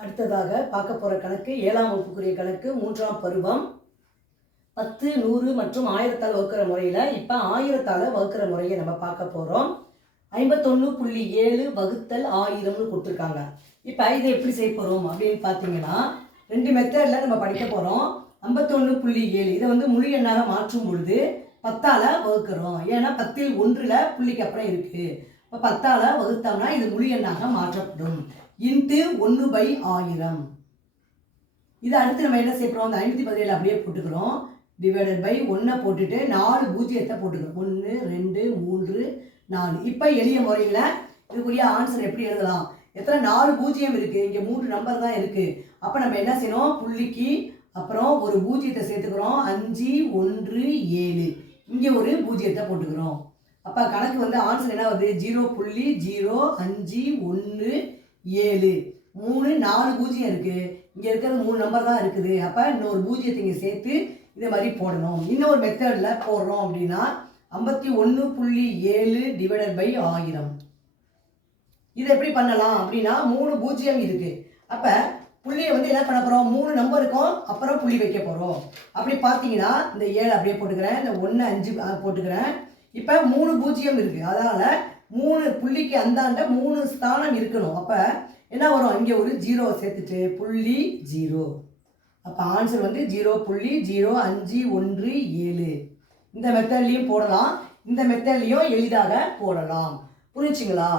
அடுத்ததாக பார்க்க போகிற கணக்கு 7ஆம் வகுப்புக்குரிய கணக்கு 3ஆம் பருவம் 10, 100 மற்றும் 1000ஆல் வகுக்கிற முறையில் இப்போ 1000ஆல் வகுக்கிற முறையை நம்ம பார்க்க போகிறோம். 51.7 வகுத்தல் 1000னு கொடுத்துருக்காங்க. இப்போ இதை எப்படி செய்ய போகிறோம் அப்படின்னு பார்த்தீங்கன்னா 2 மெத்தடில் நம்ம படிக்க போகிறோம். 51.7 இதை முழு எண்ணாக மாற்றும் பொழுது 10ஆல் வகுக்கிறோம். ஏன்னா 10ல் 1ல் புள்ளிக்கு அப்புறம் இருக்குது. இப்போ 10ஆல் வகுத்தோம்னா இது முழு எண்ணாக மாற்றப்படும். இன்ட்டு 1/1000. இது அடுத்து நம்ம என்ன செய்யறோம், அந்த 517 அப்படியே போட்டுக்கிறோம். டிவைடட் பை 1 போட்டுட்டு 4 பூஜ்ஜியத்தை போட்டுக்கிறோம். 1 2 3 4. இப்போ எளிய முறையில் இதுக்குரிய ஆன்சர் எப்படி எழுதலாம்? எத்தனை 4 பூஜ்ஜியம் இருக்குது, இங்கே 3 நம்பர் தான் இருக்குது. அப்போ நம்ம என்ன செய்யணும், புள்ளிக்கு அப்புறம் ஒரு பூஜ்ஜியத்தை சேர்த்துக்கிறோம். 5 1 7. இங்கே ஒரு பூஜ்ஜியத்தை போட்டுக்கிறோம். அப்போ கணக்கு ஆன்சர் என்ன வருது, 0.0517. 3 4 பூஜ்ஜியம் இருக்குது, இங்கே இருக்கிறது 3 நம்பர் தான் இருக்குது. அப்போ இன்னொரு பூஜ்ஜியத்தை இங்கே சேர்த்து இதை மாதிரி போடணும். இன்னொரு மெத்தடில் போடுறோம் அப்படின்னா 51.7 டிவைடட் பை 1000. இதை எப்படி பண்ணலாம் அப்படின்னா 3 பூஜ்ஜியம் இருக்குது. அப்போ புள்ளியை என்ன பண்ண போகிறோம், 3 நம்பருக்கும் அப்புறம் புள்ளி வைக்க போகிறோம். அப்படி பார்த்தீங்கன்னா இந்த 7 அப்படியே போட்டுக்கிறேன், இந்த 1 5 போட்டுக்கிறேன். இப்போ 3 பூஜ்ஜியம் இருக்குது, அதனால் 3 புள்ளிக்கு அந்தாண்ட 3 ஸ்தானம் இருக்கணும். அப்போ என்ன வரும், இங்கே ஒரு 0 சேர்த்துட்டு புள்ளி 0. அப்போ ஆன்சர் 0.0517. இந்த மெத்தட்லையும் போடலாம், இந்த மெத்தட்லையும் எளிதாக போடலாம். புரிஞ்சுங்களா?